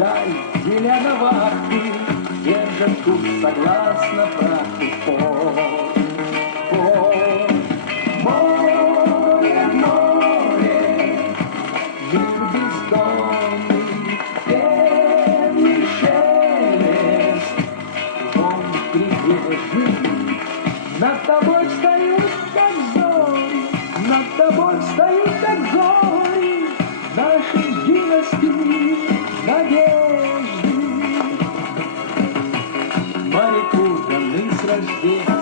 даль, деля на вахты, держат курс согласно праху пор. Море, море, мир бездонный, пенный шелест, волн прибрежный. Над тобой встают, как зори, над тобой встают, как зори, нашей юности, надежды. Моряку даны с рождения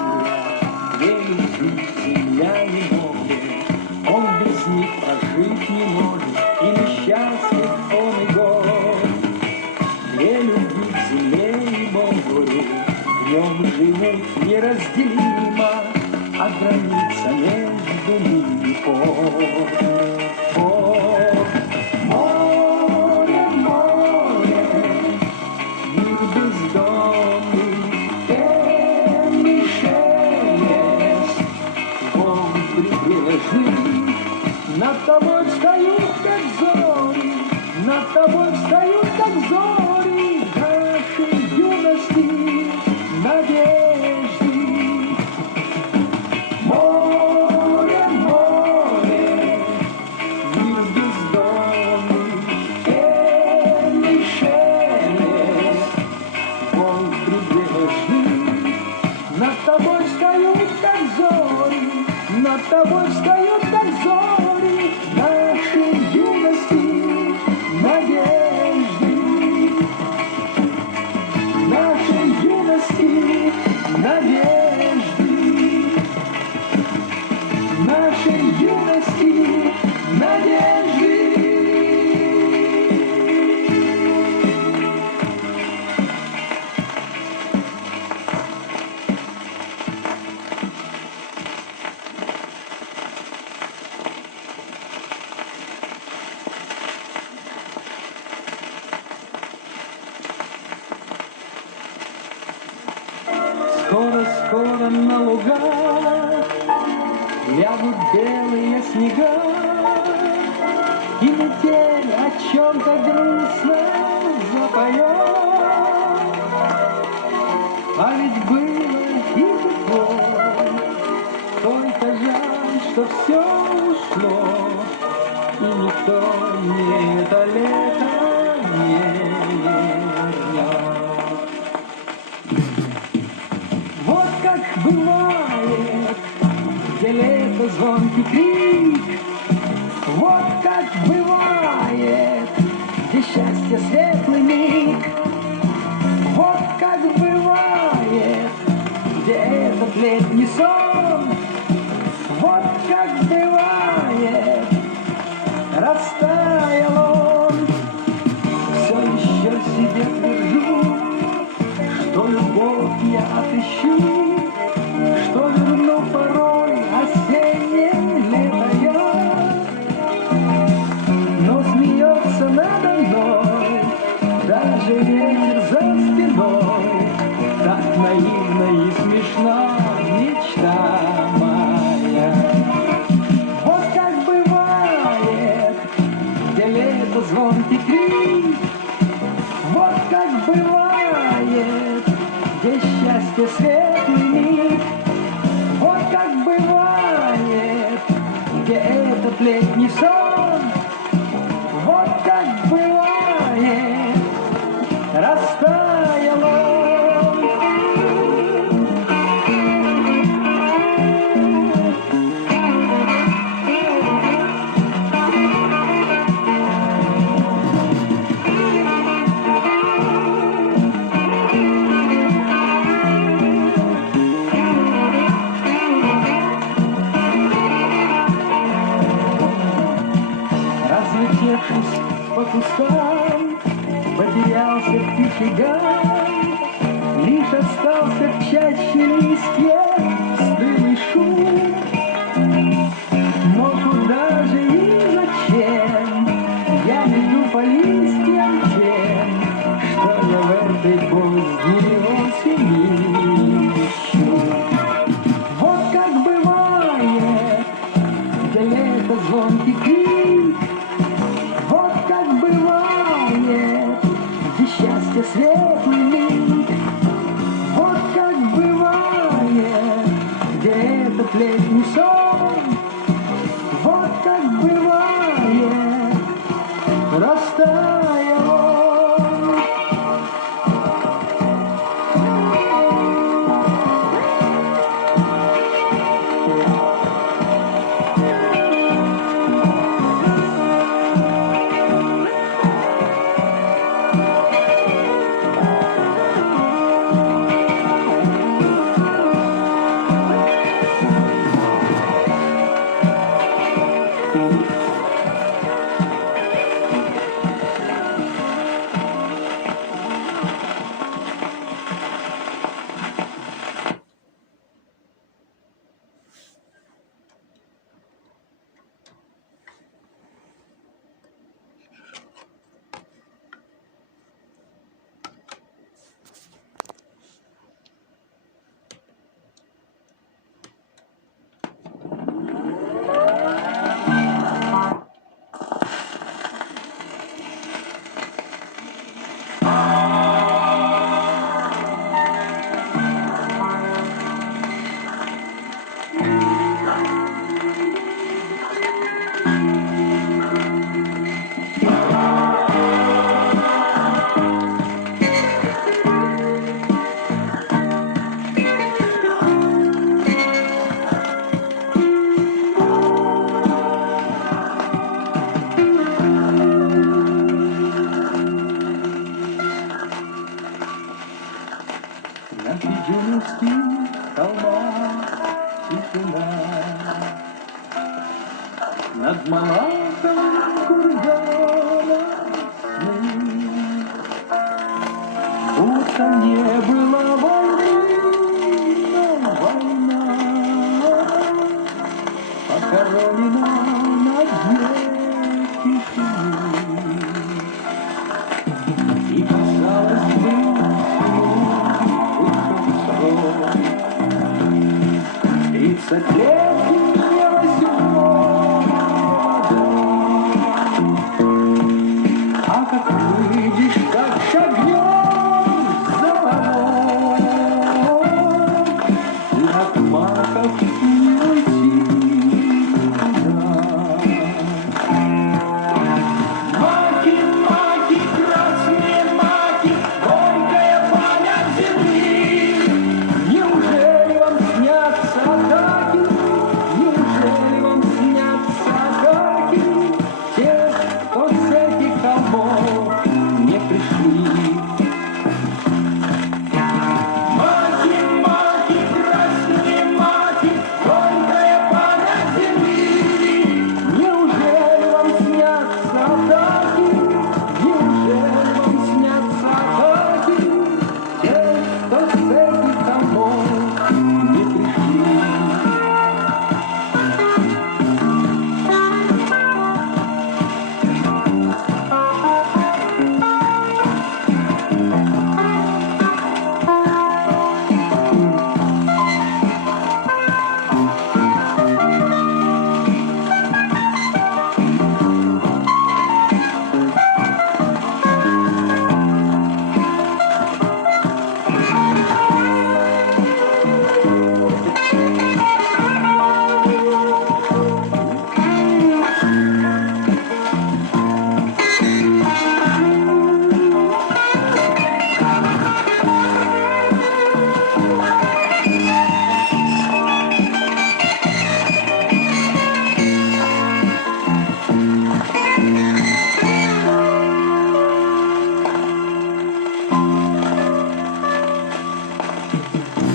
две любви, земля и море. Он без них прожить не может, и несчастлив он и год. Две любви к земле и морю, в нем живут неразделимо, а граница между ними порт. Море, море, мир бездонный, пенный шелест, волн прибрежных. Над тобой встают, как зори, над тобой встают, как зори, нашей юности, надежды. Море, море, мир бездонный, пенный шелест, волн прибрежных. Над тобой встают, как зори, над тобой встают, как зори, нашей юности, надежды. Нашей юности, надежды. Нашей юности, надежды. Скоро-скоро на лугах лягут белые снега, и метель о чем-то грустно запоет. А ведь было и тепло, только жаль, что все ушло, и никто мне это лето не вернет. Вот как бывает, где лето звонкий крик, вот как бывает, где счастье светлый миг, вот как бывает, где этот летний сон, вот как бывает, растаял он. Все еще себе держу, что любовь я отыщу, что верну порой осеннее лето я. Но смеется надо мной даже ветер за спиной, так наивна и смешна мечта моя. Вот как бывает, где лето звонкий крик, вот как бывает, где счастье светлый миг, вот как бывает, где этот летний сон, вот как бывает, растаял он. Разлетевшись по кустам, потерялся птичий гам, лишь остался в чаще листья стылый шум. Но куда же и зачем я иду по листьям тем, что я в этой поздней осени ищу? Вот как бывает, где лето звонкий крик, вот как бывает, холмах тишина. Над Малахом кургана сны, будто не было войны, но война похоронена на дне тишины. И казалось бы, вышел срок 30 лет не возьмет. А как выйдешь, как шагнешь за ворот, и от маков не уйти никуда. Маки, маки, красные маки, горькая память земли. Неужели вам снятся атаки? Неужели вам снятся атаки? Те, кто с этих холмов не пришли. Маки, маки, красные маки, горькая память земли. Неужели вам снятся атаки? Неужели вам снятся атаки? Те, кто с этих холмов не пришли.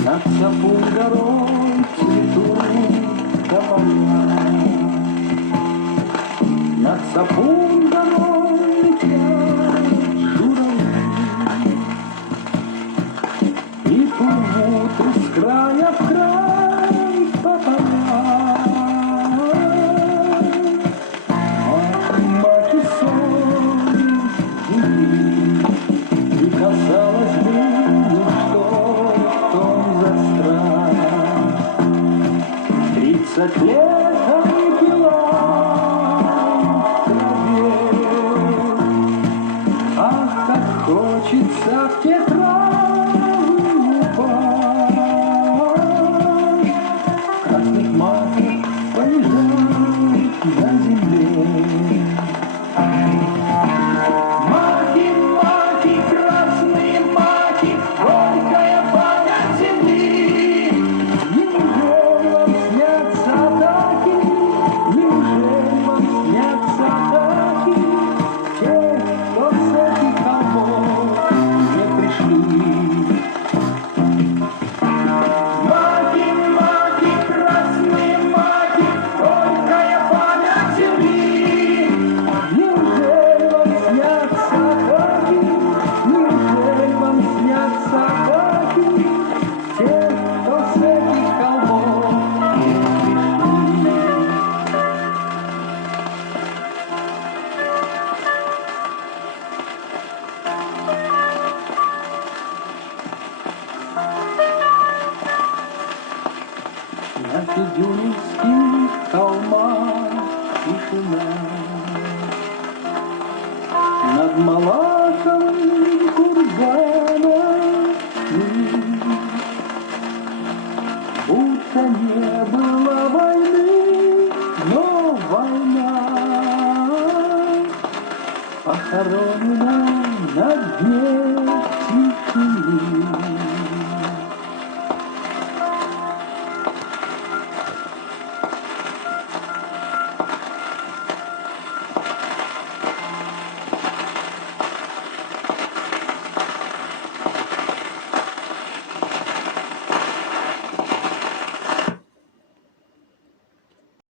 Над Сапун-горой цветут тополя, над Сапун-горой летят журавли и плывут из края в край по полям. Маки сон земли, и казалось бы, ну что в том за страх? 30 лет они пила в траве. Ах, как хочется в те травы упасть, в красных маках полежать на земле. Маки, маки, красные маки, горькая память земли. Неужели вам снятся атаки? Неужели вам снятся атаки? Те, кто с этих холмов не пришли. Маки, маки, красные маки, горькая память земли. Неужели вам снятся атаки? Неужели вам снятся атаки? Те, кто с этих холмов не пришли. На Федюнинских холмах тишина, над Малахом кургана сны, будто не было войны, но война похоронена на дне тишины.